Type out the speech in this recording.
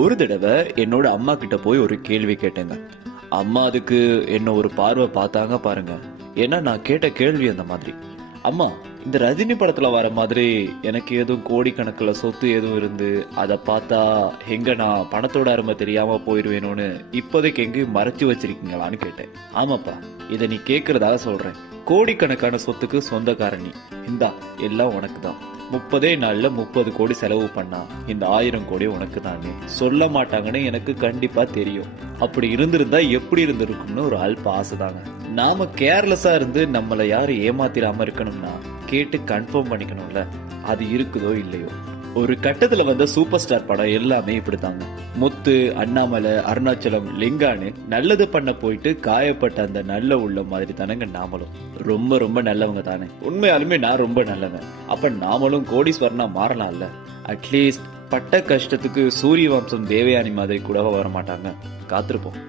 ஒரு தடவை என்னோட அம்மா கிட்ட போய் ஒரு கேள்வி கேட்டேங்க. அம்மா அதுக்கு என்ன ஒரு பார்வை பார்த்தாங்க பாருங்க. ஏன்னா நான் கேட்ட கேள்வி அந்த மாதிரி. அம்மா, இந்த ரஜினி படத்துல வர மாதிரி எனக்கு எதுவும் கோடிக்கணக்குல சொத்து எதுவும் இருந்து அதை பார்த்தா எங்க நான் பணத்தோட அருமை தெரியாம போயிருவேணும்னு இப்போதைக்கு எங்கேயும் மறைச்சு வச்சிருக்கீங்களான்னு கேட்டேன். ஆமாப்பா, இதை நீ கேக்குறதாக சொல்றேன். கோடிக்கணக்கான சொத்துக்கு சொந்தக்காரணி இந்தா, எல்லாம் உனக்கு தான். 30 நாள்ல 30 கோடி செலவு பண்ணா இந்த 1000 கோடி உனக்கு தானே சொல்ல மாட்டாங்கன்னு எனக்கு கண்டிப்பா தெரியும். அப்படி இருந்திருந்தா எப்படி இருந்திருக்கும்னு ஒரு அல்ப ஆசைதாங்க. நாம கேர்லெஸ்ஸா இருந்து நம்மளை யாரும் ஏமாத்திராம இருக்கணும்னா கேட்டு கன்ஃபார்ம் பண்ணிக்கணும்ல, அது இருக்குதோ இல்லையோ. ஒரு கட்டத்துல வந்த சூப்பர் ஸ்டார் படம் எல்லாமே இப்படித்தாங்க. முத்து, அண்ணாமலை, அருணாச்சலம், லிங்கான்னு நல்லது பண்ண போயிட்டு காயப்பட்ட அந்த நல்ல உள்ள மாதிரி தானங்க நாமளும். ரொம்ப ரொம்ப நல்லவங்க தானே. உண்மையாலுமே நான் ரொம்ப நல்லவன். அப்ப நாமளும் கோடீஸ்வரனா மாறலாம்ல. அட்லீஸ்ட் பட்ட கஷ்டத்துக்கு சூரிய வம்சம் தேவயானி மாதிரி கூட வர மாட்டாங்க. காத்திருப்போம்.